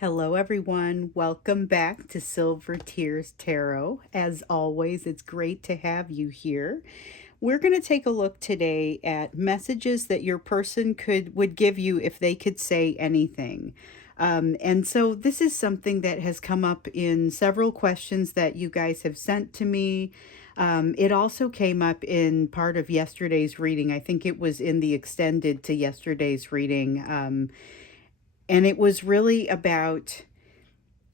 Hello, everyone. Welcome back to Silver Tears Tarot. As always, it's great to have you here. We're going to take a look today at messages that your person would give you if they could say anything. And so this is something that has come up in several questions that you guys have sent to me. It also came up in part of yesterday's reading. I think it was in the extended to yesterday's reading. And it was really about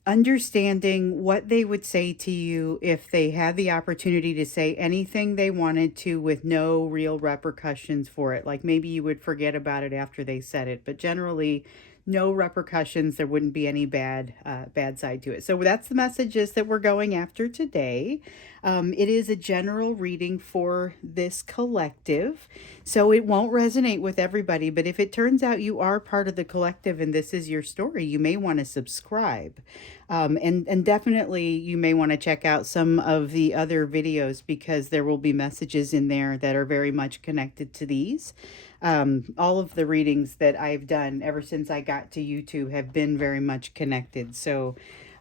understanding what they would say to you if they had the opportunity to say anything they wanted to with no real repercussions for it. Like maybe you would forget about it after they said it, but generally no repercussions. There wouldn't be any bad side to it. So that's the messages that we're going after today. It is a general reading for this collective, so it won't resonate with everybody. But if it turns out you are part of the collective and this is your story, you may want to subscribe. And definitely you may want to check out some of the other videos because there will be messages in there that are very much connected to these. All of the readings that I've done ever since I got to YouTube have been very much connected. So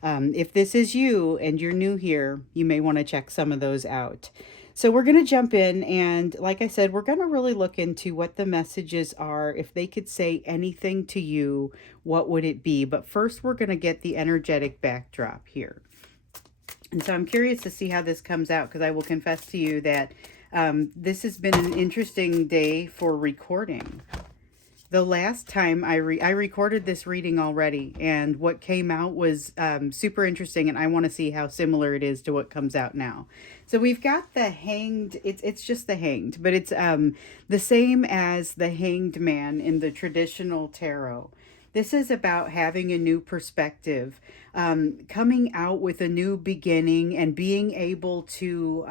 if this is you and you're new here, you may want to check some of those out. So we're going to jump in, and like I said, we're going to really look into what the messages are. If they could say anything to you, what would it be? But first, we're going to get the energetic backdrop here. And so I'm curious to see how this comes out, because I will confess to you that this has been an interesting day for recording. The last time I recorded this reading already, and what came out was super interesting, and I want to see how similar it is to what comes out now. So we've got the Hanged. It's just the Hanged, but it's the same as the Hanged Man in the traditional tarot. This is about having a new perspective, coming out with a new beginning, and being able to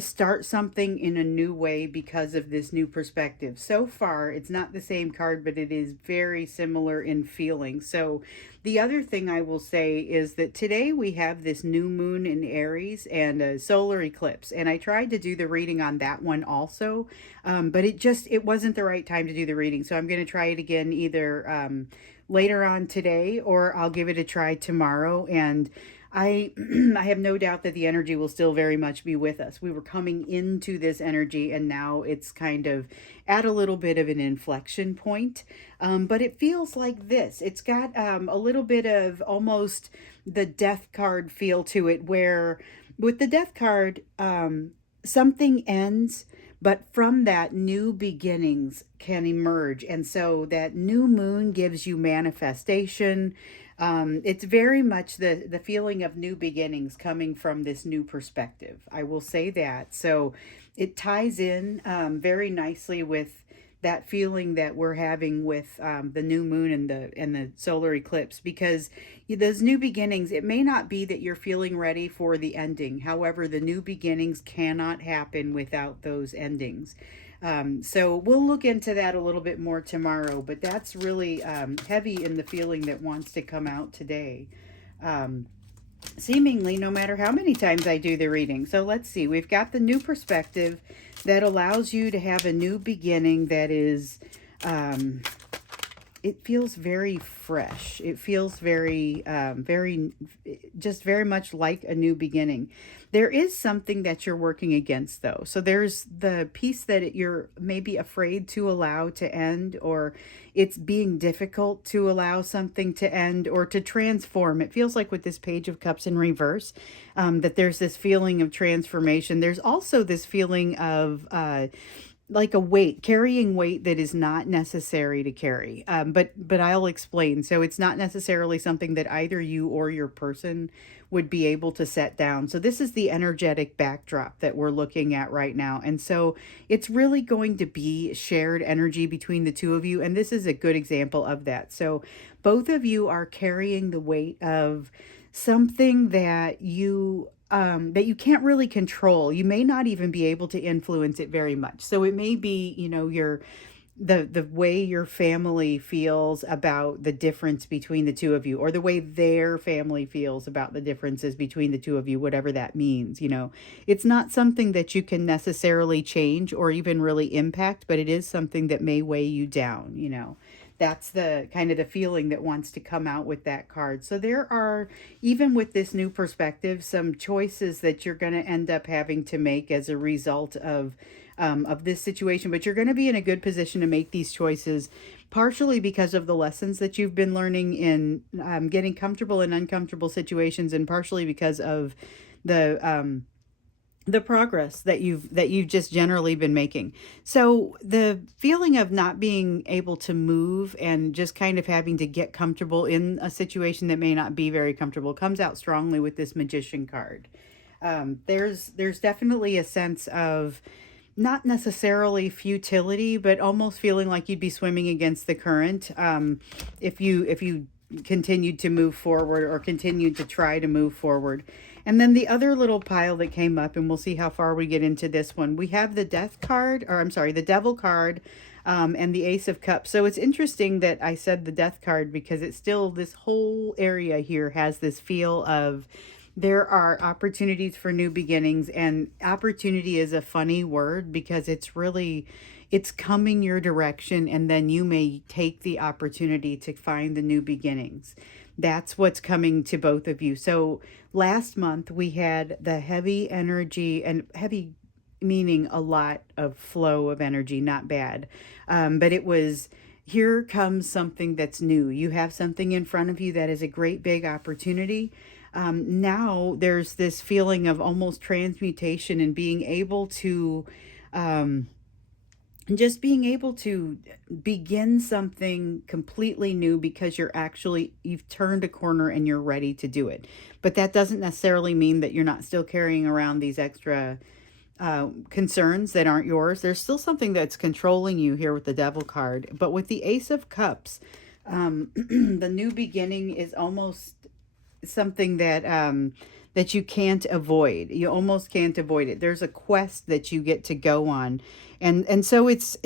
start something in a new way because of this new perspective. So far, it's not the same card, but it is very similar in feeling. So the other thing I will say is that today we have this new moon in Aries and a solar eclipse. And I tried to do the reading on that one also, but it wasn't the right time to do the reading. So I'm going to try it again either later on today, or I'll give it a try tomorrow. And I I have no doubt that the energy will still very much be with us. We were coming into this energy, and now it's kind of at a little bit of an inflection point. But it feels like this. It's got a little bit of almost the death card feel to it, where with the death card, something ends, but from that new beginnings can emerge. And so that new moon gives you manifestation. It's very much the feeling of new beginnings coming from this new perspective. I will say that. So it ties in very nicely with that feeling that we're having with the new moon and the solar eclipse, because those new beginnings, it may not be that you're feeling ready for the ending. However, the new beginnings cannot happen without those endings. So we'll look into that a little bit more tomorrow, but that's really heavy in the feeling that wants to come out today. Seemingly, no matter how many times I do the reading. So let's see, we've got the new perspective that allows you to have a new beginning that is, it feels very fresh. It feels just very much like a new beginning. There is something that you're working against, though. So there's the piece that you're maybe afraid to allow to end, or it's being difficult to allow something to end or to transform. It feels like with this Page of Cups in reverse, that there's this feeling of transformation. There's also this feeling of like a weight, carrying weight that is not necessary to carry. But I'll explain. So it's not necessarily something that either you or your person would be able to set down. So this is the energetic backdrop that we're looking at right now. And so it's really going to be shared energy between the two of you. And this is a good example of that. So both of you are carrying the weight of something that you can't really control. You may not even be able to influence it very much. So it may be, the way your family feels about the difference between the two of you, or the way their family feels about the differences between the two of you, whatever that means. It's not something that you can necessarily change or even really impact, but it is something that may weigh you down. That's the kind of the feeling that wants to come out with that card. So there are, even with this new perspective, some choices that you're going to end up having to make as a result of this situation. But you're going to be in a good position to make these choices, partially because of the lessons that you've been learning in getting comfortable in uncomfortable situations, and partially because of the the progress that you've just generally been making. So the feeling of not being able to move and just kind of having to get comfortable in a situation that may not be very comfortable comes out strongly with this magician card. There's definitely a sense of not necessarily futility, but almost feeling like you'd be swimming against the current, if you continued to move forward or continued to try to move forward. And then the other little pile that came up, and we'll see how far we get into this one. We have the death card, or I'm sorry, the devil card, and the ace of cups. So it's interesting that I said the death card, because it's still, this whole area here has this feel of there are opportunities for new beginnings. And opportunity is a funny word because it's really, it's coming your direction, and then you may take the opportunity to find the new beginnings. That's what's coming to both of you. So last month we had the heavy energy, and heavy meaning a lot of flow of energy, not bad. But it was, here comes something that's new. You have something in front of you that is a great big opportunity. Now there's this feeling of almost transmutation, and being able to, um, just being able to begin something completely new, because you've turned a corner and you're ready to do it. But that doesn't necessarily mean that you're not still carrying around these extra concerns that aren't yours. There's still something that's controlling you here with the devil card. But with the ace of cups, the new beginning is almost something that you can't avoid. You almost can't avoid it. There's a quest that you get to go on. And so it's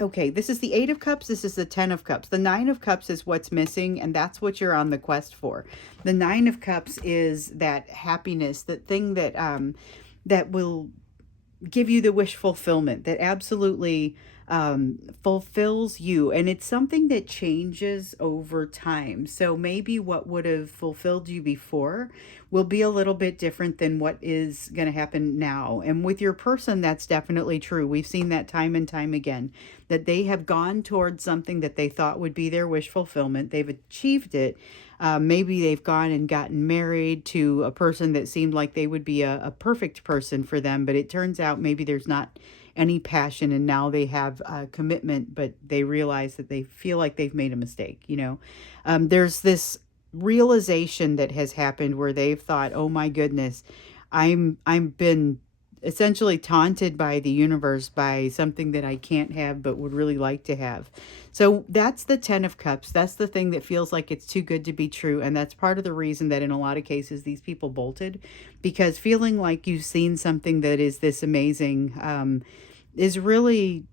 okay. This is the 8 of cups, this is the 10 of cups. The 9 of cups is what's missing, and that's what you're on the quest for. The 9 of cups is that happiness, that thing that will give you the wish fulfillment, that absolutely fulfills you. And it's something that changes over time. So maybe what would have fulfilled you before will be a little bit different than what is going to happen now. And with your person, that's definitely true. We've seen that time and time again, that they have gone towards something that they thought would be their wish fulfillment. They've achieved it. Maybe they've gone and gotten married to a person that seemed like they would be a perfect person for them, but it turns out maybe there's not any passion, and now they have commitment, but they realize that they feel like they've made a mistake. There's this realization that has happened where they've thought, oh my goodness, I'm been essentially taunted by the universe by something that I can't have but would really like to have. So that's the 10 of cups. That's the thing that feels like it's too good to be true. And that's part of the reason that in a lot of cases these people bolted, because feeling like you've seen something that is this amazing is really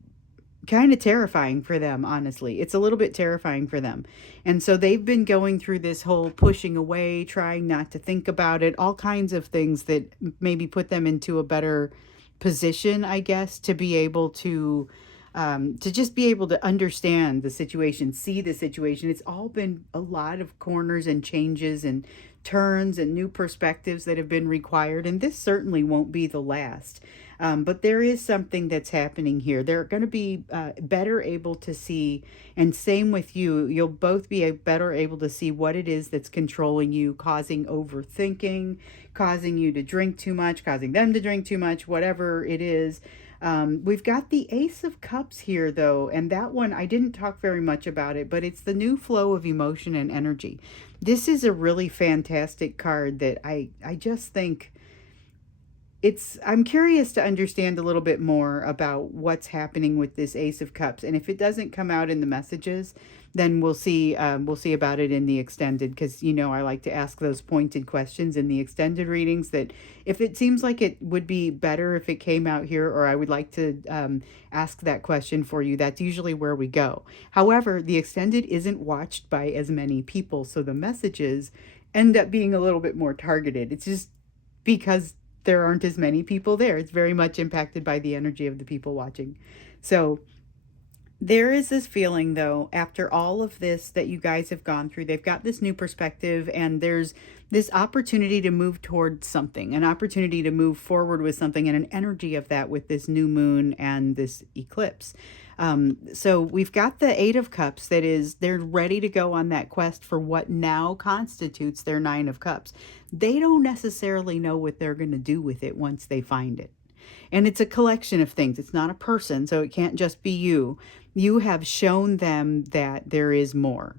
kind of terrifying for them, honestly. It's a little bit terrifying for them. And so they've been going through this whole pushing away, trying not to think about it, all kinds of things that maybe put them into a better position, I guess, to be able to just be able to understand the situation, see the situation. It's all been a lot of corners and changes and turns and new perspectives that have been required. And this certainly won't be the last. But there is something that's happening here. They're going to be better able to see, and same with you. You'll both be better able to see what it is that's controlling you, causing overthinking, causing you to drink too much, causing them to drink too much, whatever it is. We've got the Ace of Cups here, though, and that one, I didn't talk very much about it, but it's the new flow of emotion and energy. This is a really fantastic card that I just think I'm curious to understand a little bit more about what's happening with this Ace of Cups. And if it doesn't come out in the messages, then we'll see about it in the extended, because I like to ask those pointed questions in the extended readings, that if it seems like it would be better if it came out here, or I would like to ask that question for you, that's usually where we go. However, the extended isn't watched by as many people, so the messages end up being a little bit more targeted. It's just because there aren't as many people there. It's very much impacted by the energy of the people watching. So There is this feeling, though, after all of this that you guys have gone through, they've got this new perspective, and there's this opportunity to move towards something, an opportunity to move forward with something, and an energy of that with this new moon and this eclipse. So we've got the Eight of Cups that is, they're ready to go on that quest for what now constitutes their Nine of Cups. They don't necessarily know what they're going to do with it once they find it. And it's a collection of things. It's not a person, so it can't just be you. You have shown them that there is more.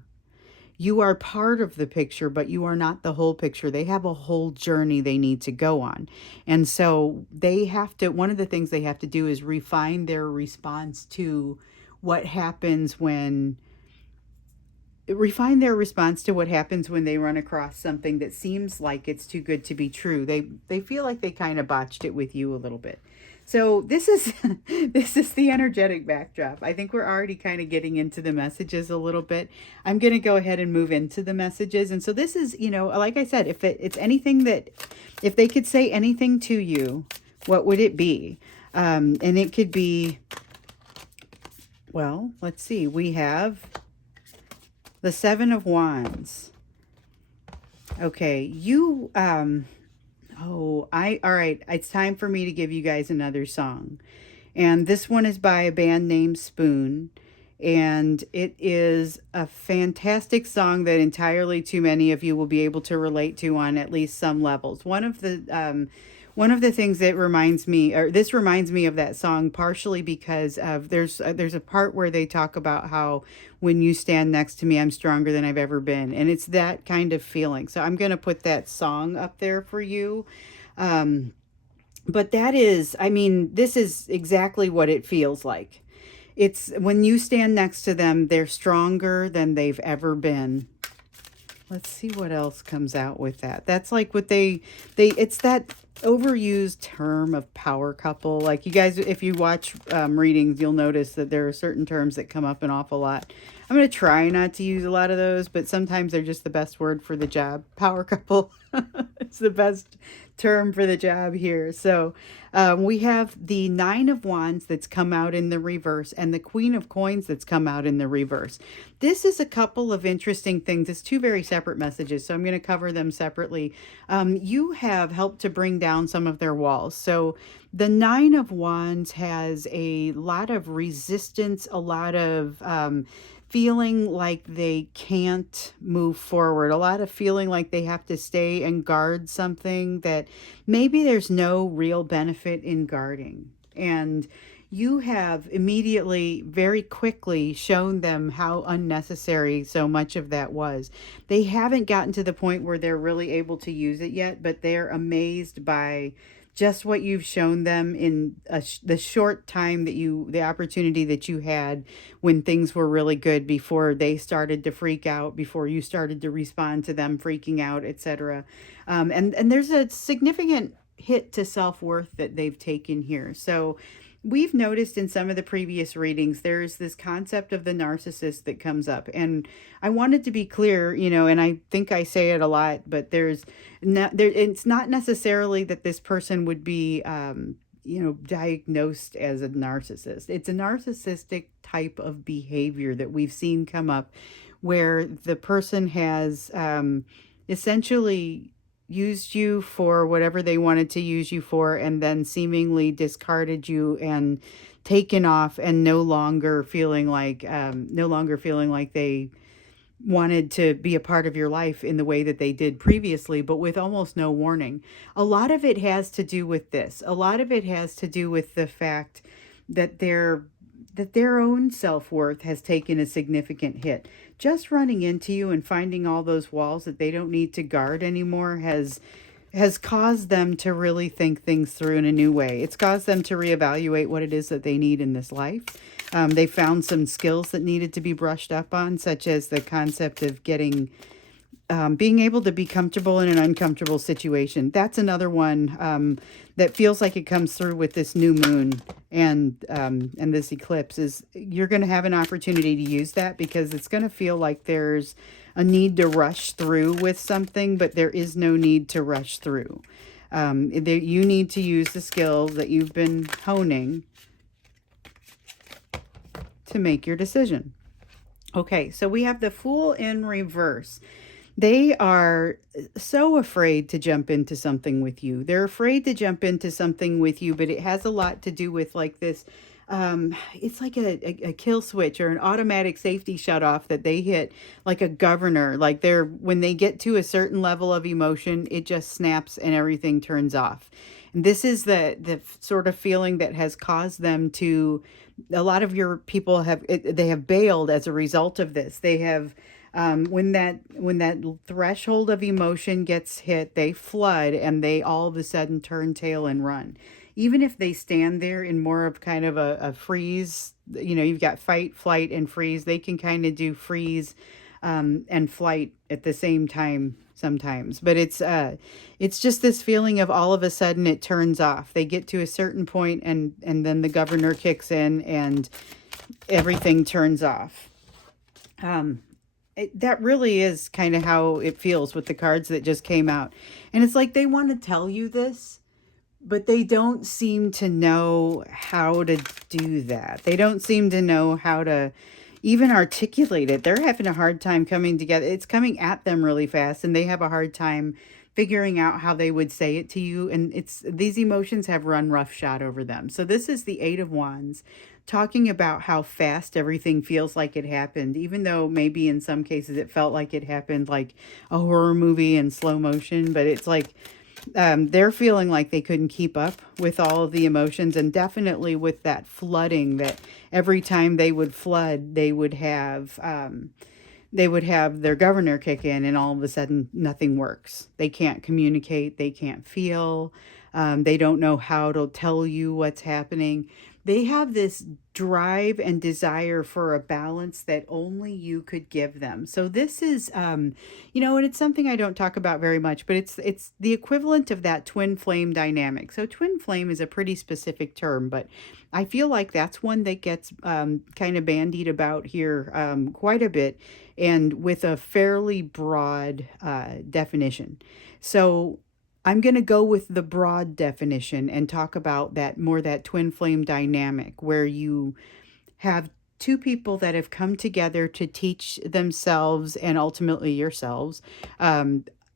You are part of the picture, but you are not the whole picture. They have a whole journey they need to go on. And so they have to, one of the things they have to do is refine their response to what happens when what happens when they run across something that seems like it's too good to be true. They feel like they kind of botched it with you a little bit. So this is this is the energetic backdrop. I think we're already kind of getting into the messages a little bit. I'm going to go ahead and move into the messages. And so this is, like I said, if it's anything that, if they could say anything to you, what would it be? And it could be, well, let's see. We have the Seven of Wands. Okay, all right, it's time for me to give you guys another song. And this one is by a band named Spoon. And it is a fantastic song that entirely too many of you will be able to relate to on at least some levels. One of the things that reminds me, or this reminds me of that song, partially because of there's a part where they talk about how when you stand next to me, I'm stronger than I've ever been, and it's that kind of feeling. So I'm gonna put that song up there for you. But that is, I mean, this is exactly what it feels like. It's when you stand next to them, they're stronger than they've ever been. Let's see what else comes out with that. That's like what it's that overused term of power couple. Like, you guys, if you watch readings, you'll notice that there are certain terms that come up an awful lot. I'm going to try not to use a lot of those, but sometimes they're just the best word for the job. Power couple. It's the best term for the job here. So we have the Nine of Wands that's come out in the reverse, and the Queen of Coins that's come out in the reverse. This is a couple of interesting things. It's two very separate messages, so I'm going to cover them separately. You have helped to bring down some of their walls. So the Nine of Wands has a lot of resistance, a lot of feeling like they can't move forward, a lot of feeling like they have to stay and guard something that maybe there's no real benefit in guarding. And you have immediately, very quickly shown them how unnecessary so much of that was. They haven't gotten to the point where they're really able to use it yet, but they're amazed by just what you've shown them in the short time that the opportunity that you had when things were really good, before they started to freak out, before you started to respond to them freaking out, etc. And there's a significant hit to self-worth that they've taken here. So we've noticed in some of the previous readings, there's this concept of the narcissist that comes up. And I wanted to be clear, and I think I say it a lot, but it's not necessarily that this person would be, diagnosed as a narcissist. It's a narcissistic type of behavior that we've seen come up, where the person has essentially used you for whatever they wanted to use you for, and then seemingly discarded you and taken off, and no longer feeling like they wanted to be a part of your life in the way that they did previously, but with almost no warning. A lot of it has to do with this. A lot of it has to do with the fact that their own self-worth has taken a significant hit. Just running into you and finding all those walls that they don't need to guard anymore has caused them to really think things through in a new way. It's caused them to reevaluate what it is that they need in this life. They found some skills that needed to be brushed up on, such as the concept of being able to be comfortable in an uncomfortable situation. That's another one that feels like it comes through with this new moon and this eclipse. Is you're going to have an opportunity to use that, because it's going to feel like there's a need to rush through with something, but there is no need to rush through. You need to use the skills that you've been honing to make your decision. Okay, so we have the Fool in reverse. They are so afraid to jump into something with you. They're afraid to jump into something with you, but it has a lot to do with like this. It's like a kill switch or an automatic safety shut off that they hit like a governor. Like they're when they get to a certain level of emotion, it just snaps and everything turns off. And this is the sort of feeling that has caused them to. A lot of your people they have bailed as a result of this. They have when that threshold of emotion gets hit, they flood and they all of a sudden turn tail and run. Even if they stand there in more of kind of a freeze, you've got fight, flight, and freeze. They can kind of do freeze and flight at the same time sometimes. But it's just this feeling of all of a sudden it turns off. They get to a certain point and then the governor kicks in and everything turns off. That really is kind of how it feels with the cards that just came out. And it's like they want to tell you this, but they don't seem to know how to do that. They don't seem to know how to even articulate it. They're having a hard time coming together. It's coming at them really fast, and they have a hard time figuring out how they would say it to you. And it's these emotions have run roughshod over them. So this is the Eight of Wands talking about how fast everything feels like it happened, even though maybe in some cases it felt like it happened like a horror movie in slow motion. But it's like they're feeling like they couldn't keep up with all of the emotions, and definitely with that flooding, that every time they would flood, they would have their governor kick in, and all of a sudden nothing works. They can't communicate, they can't feel, they don't know how to tell you what's happening. They have this drive and desire for a balance that only you could give them. So this is, and it's something I don't talk about very much, but it's the equivalent of that twin flame dynamic. So twin flame is a pretty specific term, but I feel like that's one that gets kind of bandied about here quite a bit, and with a fairly broad definition. So I'm going to go with the broad definition and talk about that twin flame dynamic, where you have two people that have come together to teach themselves and ultimately yourselves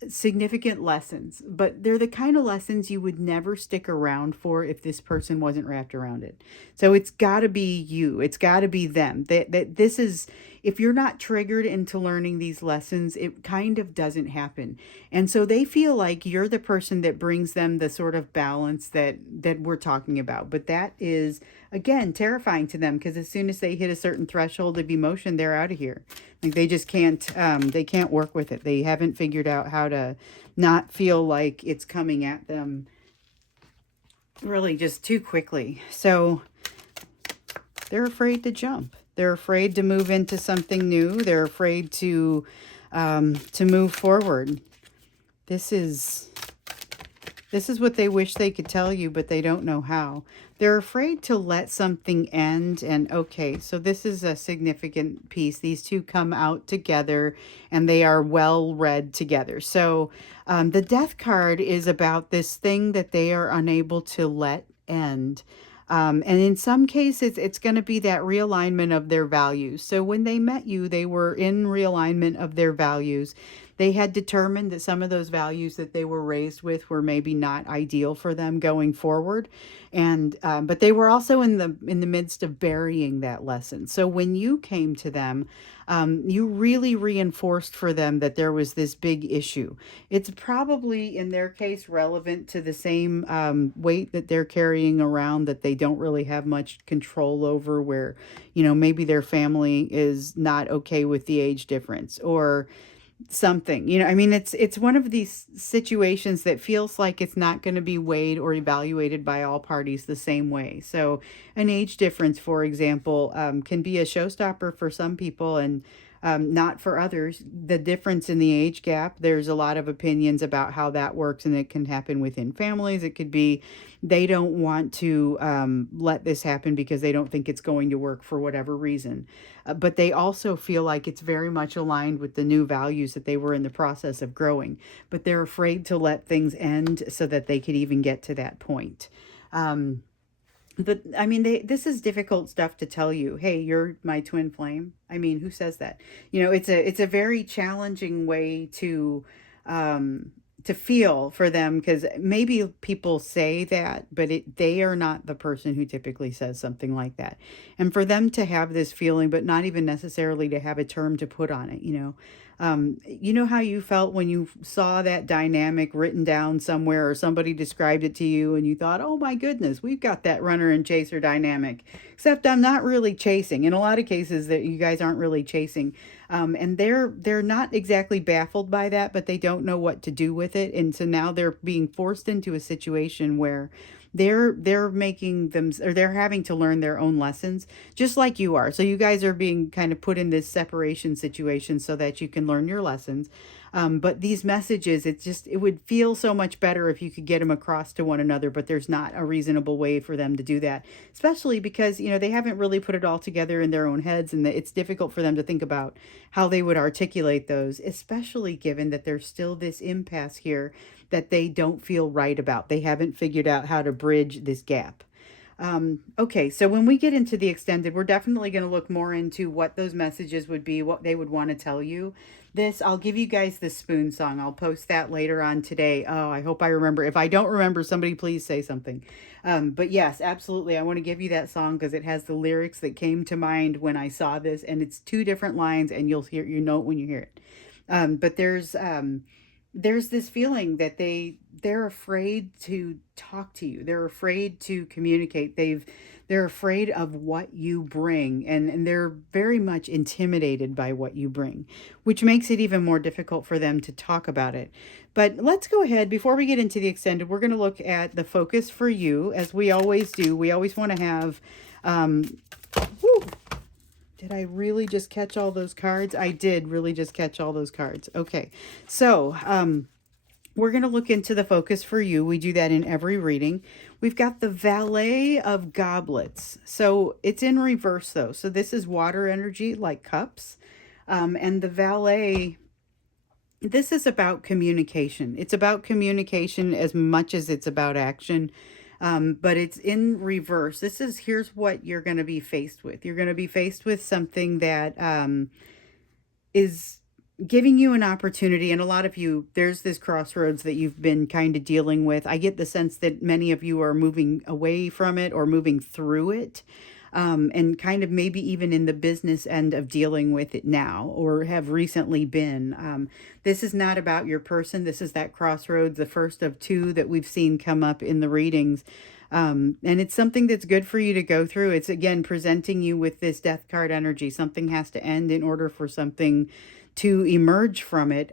significant lessons. But they're the kind of lessons you would never stick around for if this person wasn't wrapped around it. So it's got to be you. It's got to be them. That this is, if you're not triggered into learning these lessons, it kind of doesn't happen. And so they feel like you're the person that brings them the sort of balance that we're talking about. But that is, again, terrifying to them, because as soon as they hit a certain threshold of emotion, they're out of here. Like they just can't they can't work with it. They haven't figured out how to not feel like it's coming at them really just too quickly. So they're afraid to jump. They're afraid to move into something new. They're afraid to move forward. This is what they wish they could tell you, but they don't know how. They're afraid to let something end. And okay, so this is a significant piece. These two come out together and they are well read together. So the Death card is about this thing that they are unable to let end. And in some cases, it's going to be that realignment of their values. So when they met you, they were in realignment of their values. They had determined that some of those values that they were raised with were maybe not ideal for them going forward. And but they were also in the midst of burying that lesson. So when you came to them, you really reinforced for them that there was this big issue. It's probably, in their case, relevant to the same weight that they're carrying around that they don't really have much control over, where, maybe their family is not okay with the age difference or something. I mean, it's one of these situations that feels like it's not going to be weighed or evaluated by all parties the same way. So an age difference, for example, can be a showstopper for some people and not for others. The difference in the age gap, there's a lot of opinions about how that works, and it can happen within families. It could be they don't want to let this happen because they don't think it's going to work for whatever reason. But they also feel like it's very much aligned with the new values that they were in the process of growing. But they're afraid to let things end so that they could even get to that point. But I mean, this is difficult stuff to tell you. Hey, you're my twin flame. I mean, who says that? It's a very challenging way um to feel for them, because maybe people say that, but they are not the person who typically says something like that. And for them to have this feeling, but not even necessarily to have a term to put on it, you know how you felt when you saw that dynamic written down somewhere, or somebody described it to you and you thought, oh my goodness, we've got that runner and chaser dynamic. Except I'm not really chasing. In a lot of cases, that you guys aren't really chasing. And they're not exactly baffled by that, but they don't know what to do with it. And so now they're being forced into a situation where they're making them, or they're having to learn their own lessons, just like you are. So you guys are being kind of put in this separation situation so that you can learn your lessons. But these messages, it would feel so much better if you could get them across to one another, but there's not a reasonable way for them to do that, especially because, they haven't really put it all together in their own heads, and it's difficult for them to think about how they would articulate those, especially given that there's still this impasse here that they don't feel right about. They haven't figured out how to bridge this gap. Okay, so when we get into the extended, we're definitely going to look more into what those messages would be, what they would want to tell you. I'll give you guys the spoon song. I'll post that later on today. Oh, I hope I remember. If I don't remember, somebody please say something. But yes, absolutely. I want to give you that song because it has the lyrics that came to mind when I saw this, and it's two different lines, and you know it when you hear it. But there's this feeling that they're afraid to talk to you. They're afraid to communicate. They're afraid of what you bring, and they're very much intimidated by what you bring, which makes it even more difficult for them to talk about it. But let's go ahead. Before we get into the extended, we're going to look at the focus for you, as we always do. We always want to have whew, did I really just catch all those cards? I did really just catch all those cards. Okay. So, we're going to look into the focus for you. We do that in every reading. We've got the Valet of Goblets. So it's in reverse though. So this is water energy, like cups. And the Valet, this is about communication. It's about communication as much as it's about action. But it's in reverse. Here's what you're going to be faced with. You're going to be faced with something that is giving you an opportunity. And a lot of you, there's this crossroads that you've been kind of dealing with. I get the sense that many of you are moving away from it or moving through it. And kind of maybe even in the business end of dealing with it now, or have recently been. This is not about your person. This is that crossroads, the first of two that we've seen come up in the readings. And it's something that's good for you to go through. It's again presenting you with this death card energy. Something has to end in order for something to emerge from it.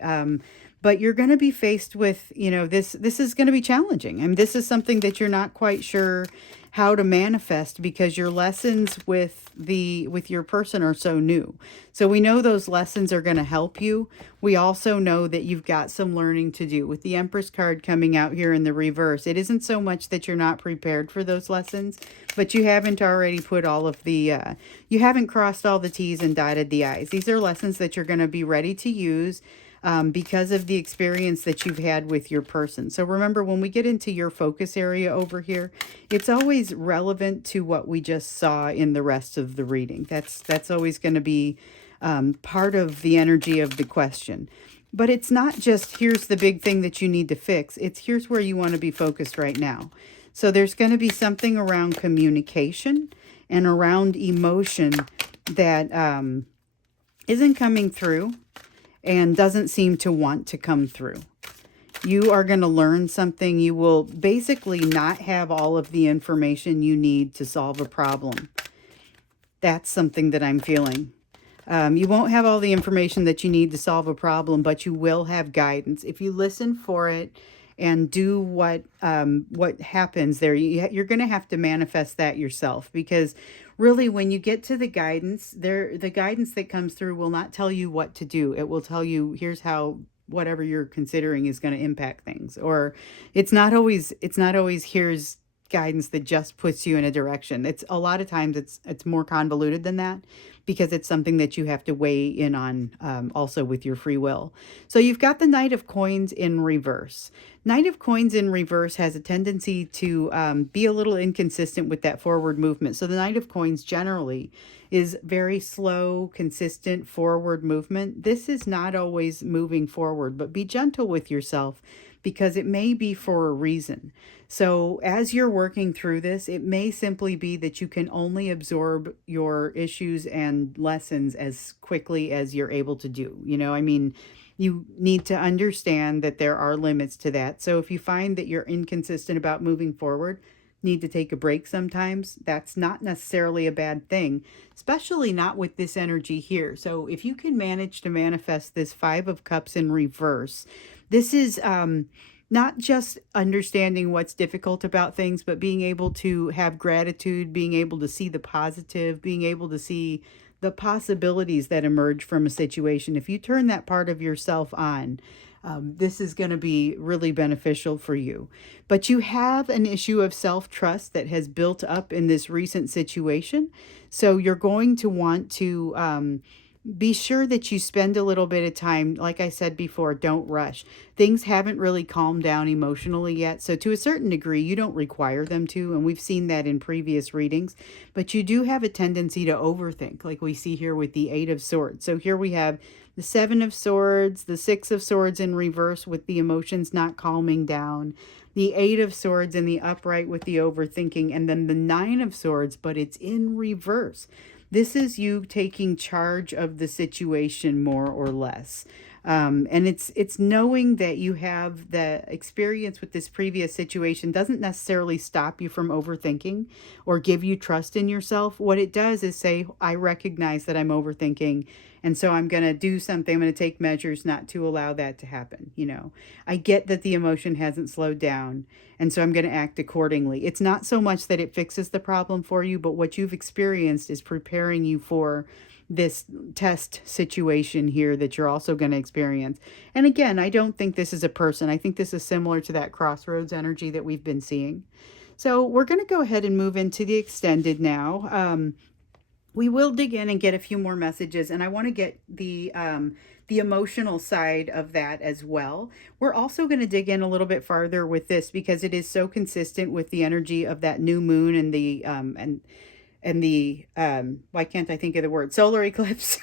But you're going to be faced with, this is going to be challenging. I mean, this is something that you're not quite sure how to manifest, because your lessons with your person are so new. So we know those lessons are going to help you. We also know that you've got some learning to do. With the Empress card coming out here in the reverse, it isn't so much that you're not prepared for those lessons, but you haven't already put all of you haven't crossed all the T's and dotted the I's. These are lessons that you're going to be ready to use because of the experience that you've had with your person. So remember, when we get into your focus area over here, it's always relevant to what we just saw in the rest of the reading. That's always going to be part of the energy of the question. But it's not just, here's the big thing that you need to fix. It's, here's where you want to be focused right now. So there's going to be something around communication and around emotion that isn't coming through and doesn't seem to want to come through. You are going to learn something. You will basically not have all of the information you need to solve a problem. That's something that I'm feeling. You won't have all the information that you need to solve a problem, but you will have guidance. If you listen for it and do what happens there, you're going to have to manifest that yourself, because really, when you get to the guidance, the guidance that comes through will not tell you what to do. It will tell you, here's how whatever you're considering is going to impact things. Or it's not always here's guidance that just puts you in a direction. It's a lot of times it's more convoluted than that because it's something that you have to weigh in on, also with your free will. So you've got the Knight of Coins in reverse. Knight of Coins in reverse has a tendency to be a little inconsistent with that forward movement. So the Knight of Coins generally is very slow, consistent forward movement. This is not always moving forward, but be gentle with yourself because it may be for a reason. So, as you're working through this, it may simply be that you can only absorb your issues and lessons as quickly as you're able to do. I mean, you need to understand that there are limits to that. So, if you find that you're inconsistent about moving forward, need to take a break sometimes, that's not necessarily a bad thing, especially not with this energy here. So, if you can manage to manifest this Five of Cups in reverse, this is not just understanding what's difficult about things, but being able to have gratitude, being able to see the positive, being able to see the possibilities that emerge from a situation. If you turn that part of yourself on, this is going to be really beneficial for you. But you have an issue of self trust that has built up in this recent situation. So you're going to want to be sure that you spend a little bit of time. Like I said before, don't rush. Things haven't really calmed down emotionally yet. So, to a certain degree, you don't require them to. And we've seen that in previous readings. But you do have a tendency to overthink, like we see here with the Eight of Swords. So, here we have the Seven of Swords, the Six of Swords in reverse with the emotions not calming down, the Eight of Swords in the upright with the overthinking, and then the Nine of Swords, but it's in reverse. This is you taking charge of the situation more or less. And it's knowing that you have the experience with this previous situation doesn't necessarily stop you from overthinking or give you trust in yourself. What it does is say, I recognize that I'm overthinking. And so I'm going to do something. I'm going to take measures not to allow that to happen. I get that the emotion hasn't slowed down. And so I'm going to act accordingly. It's not so much that it fixes the problem for you, but what you've experienced is preparing you for this test situation here that you're also going to experience. And again, I don't think this is a person. I think this is similar to that crossroads energy that we've been seeing. So we're going to go ahead and move into the extended now. We will dig in and get a few more messages, and I want to get the emotional side of that as well. We're also going to dig in a little bit farther with this because it is so consistent with the energy of that new moon and the why can't I think of the word, solar eclipse.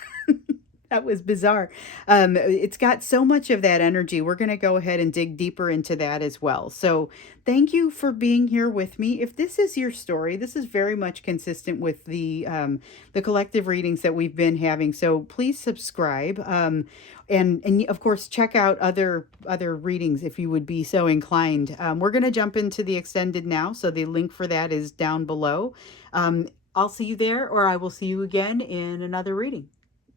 That was bizarre. It's got so much of that energy. We're going to go ahead and dig deeper into that as well. So thank you for being here with me. If this is your story, this is very much consistent with the collective readings that we've been having. So please subscribe. And of course, check out other readings if you would be so inclined. We're going to jump into the extended now. So the link for that is down below. I'll see you there, or I will see you again in another reading.